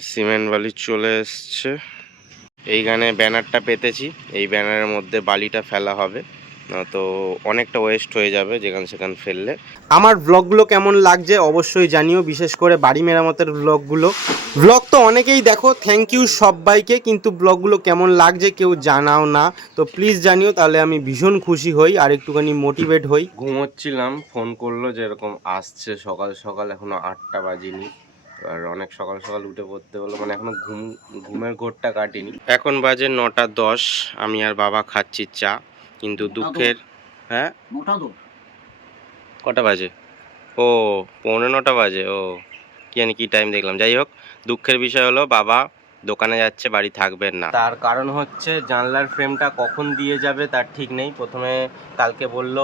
Cement বালি চলে এসছে। এইখানে ব্যানারটা পেতেছি, এই ব্যানারের মধ্যে বালিটা ফেলা হবে, তো অনেকটা ওয়েস্ট হয়ে যাবে যেখানে সেখানে ফেললে। আমার ব্লগগুলো কেমন লাগছে অবশ্যই জানিও, বিশেষ করে বাড়ি মেরামতের ব্লগ তো অনেকেই দেখো, থ্যাংক ইউ সবাইকে, কিন্তু ব্লগগুলো কেমন লাগছে কেউ জানাও না, তো প্লিজ জানিও, তাহলে আমি ভীষণ খুশি হই আর একটুখানি মোটিভেট হই। ঘুমোচ্ছিলাম, ফোন করলো যে এরকম আসছে সকাল সকাল, এখনো 8টা বাজিনি, আর অনেক সকাল সকাল উঠে পড়তে হলো, মানে এখনো ঘুমের ঘোরটা কাটিনি। এখন বাজে 9টা 10, আমি আর বাবা খাচ্ছি চা, কিন্তু দুঃখের। হ্যাঁ, কটা বাজে? ও 9:45 বাজে। ও কি জানি কি টাইম দেখলাম। যাই হোক, দুঃখের বিষয় হলো বাবা দোকানে যাচ্ছে, বাড়ি থাকবেন না। তার কারণ হচ্ছে জানলার ফ্রেমটা কখন দিয়ে যাবে তার ঠিক নেই। প্রথমে কালকে বলল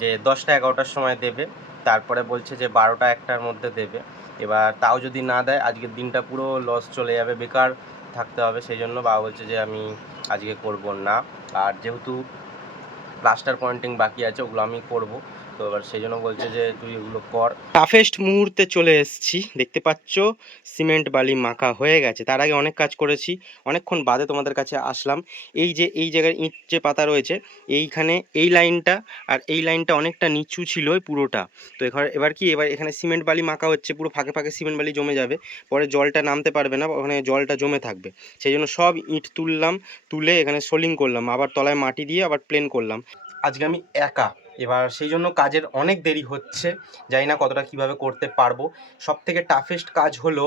যে 10টা 11টার সময় দেবে, তারপরে বলছে যে 12টা 1টার মধ্যে দেবে। এবার তাও যদি না দেয়, আজকের দিনটা পুরো লস চলে যাবে, বেকার থাকতে হবে। সেই জন্য বাবা বলছে যে আমি আজকে করব না, আর যেহেতু প্লাস্টার পয়েন্টিং বাকি আছে ওগুলো আমি করব, তো এবার সেই জন্য বলছে যে তুই এগুলো কর। টাফেস্ট মুহূর্তে চলে এসেছি, দেখতে পাচ্ছ সিমেন্ট বালি মাখা হয়ে গেছে। তার আগে অনেক কাজ করেছি, অনেকক্ষণ বাদে তোমাদের কাছে আসলাম। এই যে এই জায়গায় ইট যে পাতা রয়েছে, এইখানে এই লাইনটা আর এই লাইনটা অনেকটা নিচু ছিল ওই পুরোটা, তো এবার কি এবার এখানে সিমেন্ট বালি মাখা হচ্ছে, পুরো ফাঁকে ফাঁকে সিমেন্ট বালি জমে যাবে, পরে জলটা নামতে পারবে না, ওখানে জলটা জমে থাকবে। সেই জন্য সব ইট তুললাম, তুলে এখানে সোলিং করলাম, আবার তলায় মাটি দিয়ে আবার প্লেন করলাম। আজকে আমি একা, এবার সেই জন্য কাজের অনেক দেরি হচ্ছে, জানি না কতটা কিভাবে করতে পারবো। সব থেকে টাফেস্ট কাজ হলো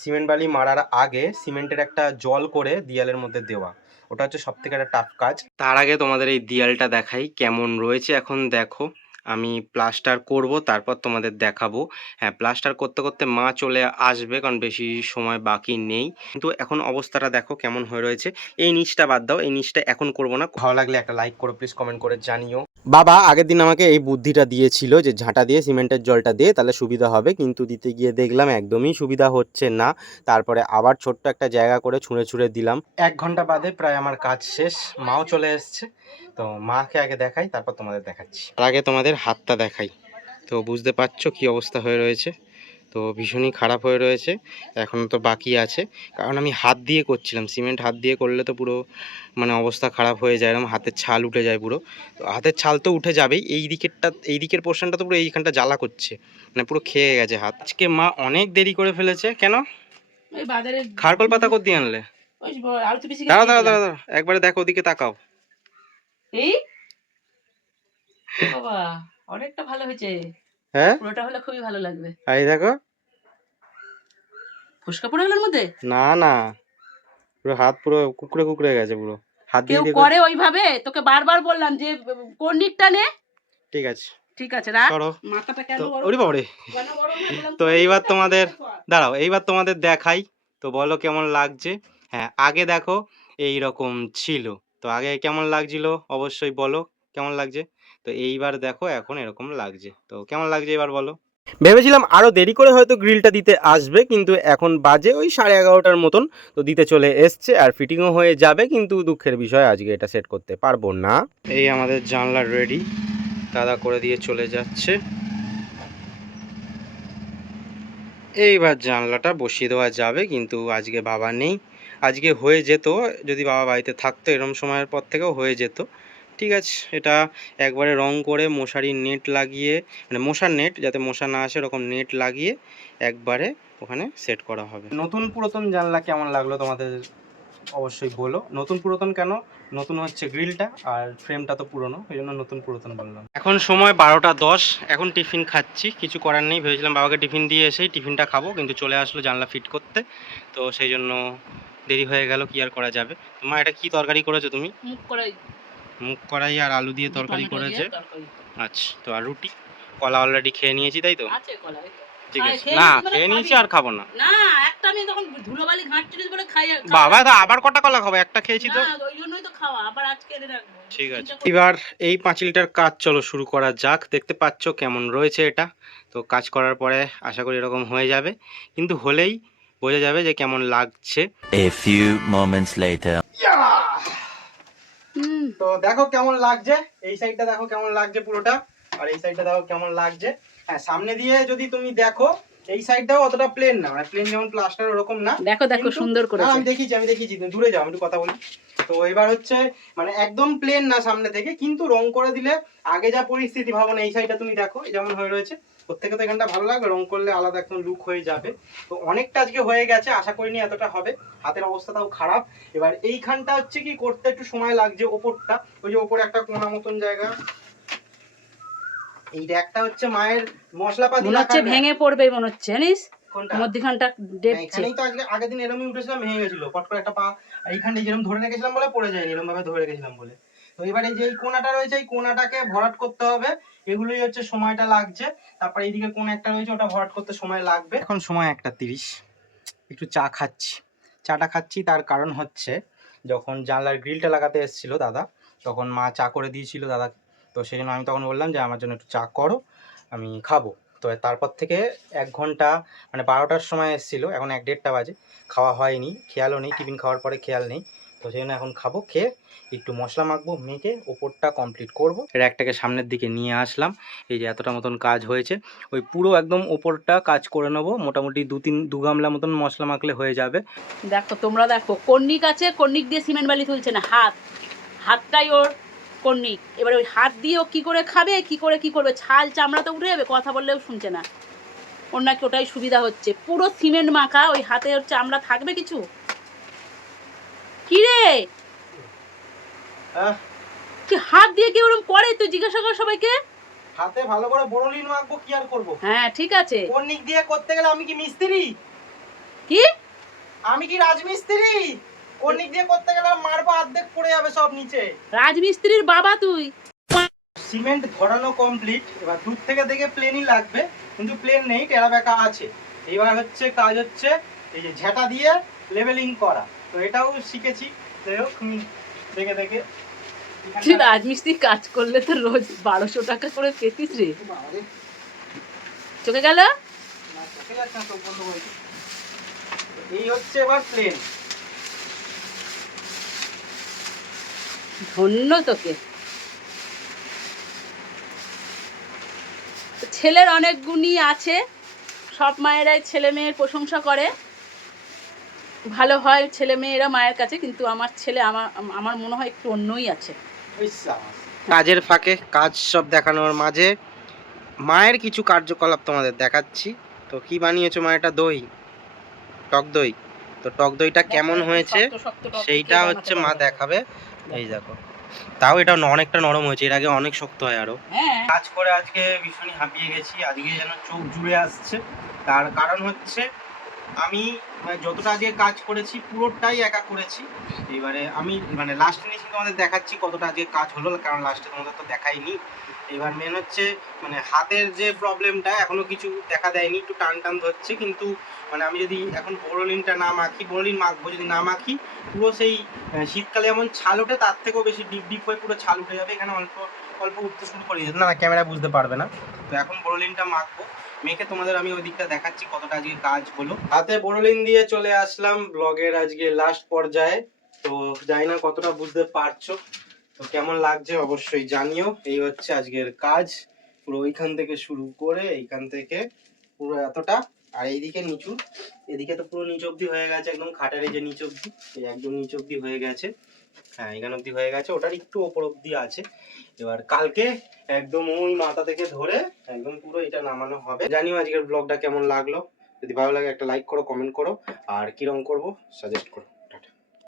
সিমেন্ট বালি মারার আগে সিমেন্টের একটা জল করে দেয়ালের মধ্যে দেওয়া, ওটা হচ্ছে সব থেকে একটা টাফ কাজ। তার আগে তোমাদের এই দেয়ালটা দেখাই কেমন রয়েছে। এখন দেখো আমি প্লাস্টার করব, তারপর তোমাদের দেখাবো। হ্যাঁ, প্লাস্টার করতে করতে মা চলে আসবে, কারণ বেশি সময় বাকি নেই। কিন্তু এখন অবস্থাটা দেখো কেমন হয়ে রয়েছে। এই নিচটা বাদ দাও, এই নিচটা এখন করব না। ভালো লাগলে একটা লাইক করো প্লিজ, কমেন্ট করে জানিও। বাবা আগের দিন আমাকে এই বুদ্ধিটা দিয়েছিল যে ঝাঁটা দিয়ে সিমেন্টের জলটা দিয়ে তাহলে সুবিধা হবে, কিন্তু দিতে গিয়ে দেখলাম একদমই সুবিধা হচ্ছে না। তারপরে আবার ছোট্ট একটা জায়গা করে ছুঁড়ে ছুঁড়ে দিলাম। 1 ঘন্টা বাদে প্রায় আমার কাজ শেষ, মাও চলে এসছে, তো মাকে আগে দেখাই তারপর তোমাদের দেখাচ্ছি। তার আগে তোমাদের হাতটা দেখাই, তো বুঝতে পারছো কি অবস্থা হয়ে রয়েছে, তো ভীষণই খারাপ হয়ে রয়েছে। এখনও তো বাকি আছে, কারণ আমি হাত দিয়ে করছিলাম, সিমেন্ট হাত দিয়ে করলে তো পুরো মানে অবস্থা খারাপ হয়ে যায়, এরকম হাতের ছাল উঠে যায় পুরো। তো হাতের ছাল তো উঠে যাবেই, এই দিকের পোর্শনটা তো পুরো এইখানটা জ্বালা করছে, মানে পুরো খেয়ে গেছে হাত। আজকে মা অনেক দেরি করে ফেলেছে। কেন? খারকোল পাতা কোথা দিয়ে আনলে? দাঁড়াও দাঁড়াও দাঁড়াও দাঁড়াও, একবারে দেখো ওদিকে তাকাও। বাবা অনেকটা ভালো হয়েছে। হ্যাঁ, পুরোটা হলে খুবই ভালো লাগবে। এই দেখো ফুসকা পড়ে গেল মধ্যে। না না, পুরো হাত পুরো কুকড়ে কুকড়ে গেছে পুরো। হাত দিয়ে কেউ করে ওইভাবে? তোকে বারবার বললাম যে কোন নিকটা নে। ঠিক আছে ঠিক আছে, রাখ। মাথাটা কেন বড়? ওরে বাবা রে। তো এইবার তোমাদের দাঁড়াও, এইবার তোমাদের দেখাই, তো বলো কেমন লাগছে। হ্যাঁ, আগে দেখো এই রকম ছিল, তো আগে কেমন লাগছিল অবশ্যই বলো কেমন লাগছে। তো এইবার দেখো এখন এরকম লাগছে, তো কেমন লাগছে এবার বলো। ভেবেছিলাম আরও দেরি করে হয়তো গ্রিলটা দিতে আসবে, কিন্তু এখন বাজে ওই 11:30টার মতন, তো দিতে চলে এসছে আর ফিটিংও হয়ে যাবে, কিন্তু দুঃখের বিষয় আজকে এটা সেট করতে পারবো না। এই আমাদের জানলা রেডি, দাদা করে দিয়ে চলে যাচ্ছে। এইবার জানলাটা বসিয়ে দেওয়া যাবে, কিন্তু আজকে বাবা নেই। আজকে হয়ে যেত, যদি বাবা বাড়িতে থাকতো এরকম সময়ের পর থেকেও হয়ে যেত। ঠিক আছে, এটা একবারে রং করে মশারির নেট লাগিয়ে, মানে মশার নেট যাতে মশা না আসে এরকম নেট লাগিয়ে একবারে ওখানে সেট করা হবে। নতুন পুরাতন জানলা কেমন লাগলো তোমাদের অবশ্যই বলো। নতুন পুরাতন কেন, নতুন হচ্ছে গ্রিলটা আর ফ্রেমটা তো পুরনো, ওই জন্য নতুন পুরাতন বললাম। এখন সময় 12টা 10, এখন টিফিন খাচ্ছি, কিছু করার নেই, ভেবেছিলাম বাবাকে টিফিন দিয়ে এসেই টিফিনটা খাবো, কিন্তু চলে আসলো জানলা ফিট করতে, তো সেই জন্য দেরি হয়ে গেল, কি আর করা যাবে। মা এটা কি তরকারি করেছো তুমি? মুগ কড়াই আর আলু দিয়ে তরকারি করেছে। আচ্ছা, তো আর রুটি? কলা অলরেডি খেয়ে নিয়েছি তাই তো? ঠিক আছে, না খেয়ে নিয়েছি আর খাবো না। না একটা আমি তখন ধুলোবালি ঘাঁটছিস বলে খাই। বাবা তো আবার কটা কলা খাবো, একটা খেয়েছি তো। না ওই জন্যই তো খাওয়া, আবার আজকে এনে রাখবো। ঠিক আছে, এবার এই পাঁচিলটার কাজ চলো শুরু করা যাক। দেখতে পাচ্ছো কেমন রয়েছে এটা, তো কাজ করার পরে আশা করি এরকম হয়ে যাবে, কিন্তু হলেই বোঝা যাবে যে কেমন লাগছে। A few moments later. তো দেখো কেমন লাগছে, এই সাইডটা দেখো কেমন লাগছে পুরোটা, আর এই সাইডটা দেখো কেমন লাগছে। হ্যাঁ, সামনে দিয়ে যদি তুমি দেখো এই সাইডটাও অতটা প্লেন না, মানে প্লেন যেমন প্লাস্টার ওরকম না। দেখো দেখো সুন্দর করেছে। আমি দেখিয়েছি, তুমি দূরে যাও, আমি একটু কথা বলি। তো এবার হচ্ছে মানে একদম প্লেন না সামনে থেকে, কিন্তু রং করে দিলে আগে যা পরিস্থিতি ভাবো না, এই সাইডটা তুমি দেখো যেমন হয়ে রয়েছে, প্রত্যেকে তো এখানটা ভালো লাগবে, রং করলে আলাদা একদম লুক হয়ে যাবে। তো অনেকটা আজকে হয়ে গেছে, আশা করিনি এতটা হবে, হাতের অবস্থাটাও খারাপ। এবার এইখানটা হচ্ছে কি করতে একটু সময় লাগছে, ওপরটা ওই যে ওপরে একটা কোণা মতন জায়গা, এই র্যাকটা হচ্ছে মায়ের মশলাপাতি মনে হচ্ছে ভেঙে পড়বে, মনে হচ্ছে জানিস কোনটা মধ্যখানটা ডেপছে। এখানেই তো আজকে আগের দিন এরকমই উঠেছিলাম, ভেঙে গেছিল পট করে একটা পা, আর এইখানটা যেরকম ধরে রেখেছিলাম বলে পড়ে যায়নি, এরকম ভাবে ধরে রেখেছিলাম বলে। তো এবারে যে এই কোণাটা রয়েছে, এই কোণাটাকে ভরাট করতে হবে, এগুলোই হচ্ছে সময়টা লাগছে। তারপর এইদিকে কোণ একটা রয়েছে, ওটা ভরাট করতে সময় লাগবে। এখন সময় 1:30, একটু চা খাচ্ছি। চাটা খাচ্ছি তার কারণ হচ্ছে, যখন জানলার গ্রিলটা লাগাতে এসেছিল দাদা, তখন মা চা করে দিয়েছিল দাদা, তো সেই জন্য আমি তখন বললাম যে আমার জন্য একটু চা করো, আমি খাবো। তো তারপর থেকে 1 ঘন্টা, মানে 12টার সময় এসেছিলো, এখন 1-1:30টা বাজে, খাওয়া হয়নি, খেয়ালও নেই, টিফিন খাওয়ার পরে খেয়াল নেই। তো সেই জন্য এখন খাবো, খেয়ে একটু মশলা মাখবো, মেখে ওপরটা কমপ্লিট করবো। র্যাকটাকে সামনের দিকে নিয়ে আসলাম, এই যে এতটা মতন কাজ হয়েছে, ওই পুরো একদম ওপরটা কাজ করে নেবো, মোটামুটি 2 গামলা মতন মশলা মাখলে হয়ে যাবে। দেখো তোমরা দেখো, কর্নিক আছে, কর্নিক দিয়ে সিমেন্ট বালি তুলছে না, হাতটাই ওর কর্নিক। এবার ওই হাত দিয়ে ও কি করে খাবে, কি করবে, ছাল চামড়া তো উঠে যাবে, কথা বললেও শুনছে না। ওর নাকি ওটাই সুবিধা হচ্ছে, পুরো সিমেন্ট মাখা, ওই হাতে ওর চামড়া থাকবে কিছু? কি রে কি হাত দিয়ে কি ওরকম করে, তুই জিজ্ঞাসা কর সবাইকে। হাতে ভালো করে বোরোলিন মাখবো, কি আর করবো। হ্যাঁ ঠিক আছে, কর্নিক দিয়ে করতে গেলে আমি কি মিস্ত্রি? কি আমি কি রাজমিস্ত্রি? কর্নিক দিয়ে করতে গেলে মারবো, অর্ধেক পড়ে যাবে সব নিচে। রাজমিস্ত্রির বাবা তুই। সিমেন্ট ভরানো কমপ্লিট, এবার দূর থেকে দেখে প্লেনই লাগবে, কিন্তু প্লেন নেই, টেরা বেঁকা আছে। এবার হচ্ছে কাজ হচ্ছে এই যে ঝেঁটা দিয়ে লেভেলিং করা, তো এটাও শিখেছি। যাই হোক, দেখে দেখে। তুই রাজমিস্ত্রি কাজ করলে তো রোজ 1200 টাকা করে পেতিস রে। চোখে গেল, এই হচ্ছে এবার প্লেন। ধন্য তোকে। ছেলের অনেক গুণই আছে, সব মায়েরাই ছেলে মেয়ের প্রশংসা করে, ভালো হয় ছেলে মেয়েরা মায়ের কাছে, কিন্তু আমার ছেলে আমার মনে হয় একটু অন্যই আছে। কাজের ফাঁকে কাজ সব দেখানোর মাঝে মায়ের কিছু কার্যকলাপ তোমাদের দেখাচ্ছি। তো কি বানিয়েছো মা? এটা দই, টক দই। তো টক দইটা কেমন হয়েছে সেইটা হচ্ছে মা দেখাবে। এই দেখো, তাও এটা অনেকটা নরম হয়েছে, এর আগে অনেক শক্ত হয় আরো। কাজ করে আজকে ভীষণই হাঁপিয়ে গেছি, আজকে যেন চোখ জুড়ে আসছে। তার কারণ হচ্ছে আমি মানে যতটা আজকে কাজ করেছি পুরোটাই একা করেছি। এবারে আমি মানে লাস্ট ফিনিশিং তোমাদের দেখাচ্ছি কতটা আজকে কাজ হলো, কারণ লাস্টে তোমাদের তো দেখাইনি। এবার মেন হচ্ছে মানে হাতের যে প্রবলেমটা এখনো কিছু দেখা দেয়নি, একটু টান টান ধরছে, কিন্তু মানে আমি যদি এখন বোরোলিনটা না মাখি, বোরোলিন মাখবো, যদি না মাখি পুরো সেই শীতকালে যেমন ছাল ওঠে তার থেকেও বেশি ডিপ ডিপ হয়ে পুরো ছাল উঠে যাবে, এখানে অল্প অল্প উঠতে শুরু করে দিয়েছে, না ক্যামেরা বুঝতে পারবে না। তো এখন বোরোলিনটা মাখবো, মেখে তোমাদের আমি ওই দিকটা দেখাচ্ছি কতটা আজকে কাজ হলো। হাতে বোরোলিন দিয়ে চলে আসলাম ব্লগের আজকে লাস্ট পর্যায়ে। তো জানি না কতটা বুঝতে পারছো, তো কেমন লাগছে অবশ্যই জানিও। এই হচ্ছে আজকের কাজ, পুরো ওইখান থেকে শুরু করে এইখান থেকে পুরো এতটা, আর এইদিকে নিচু, এদিকে তো পুরো নিচ অব্দি হয়ে গেছে, একদম খাটের এই যে নিচ অব্দি, এই একদম নিচ অব্দি হয়ে গেছে। হ্যাঁ এখানে অব্দি হয়ে গেছে, ওটার একটু ওপর অব্দি আছে। এবার কালকে একদম ওই মাথা থেকে ধরে একদম পুরো এটা নামানো হবে। জানিও আজকের ব্লগটা কেমন লাগলো, যদি ভালো লাগে একটা লাইক করো, কমেন্ট করো, আর কিরকম করবো সাজেস্ট করো।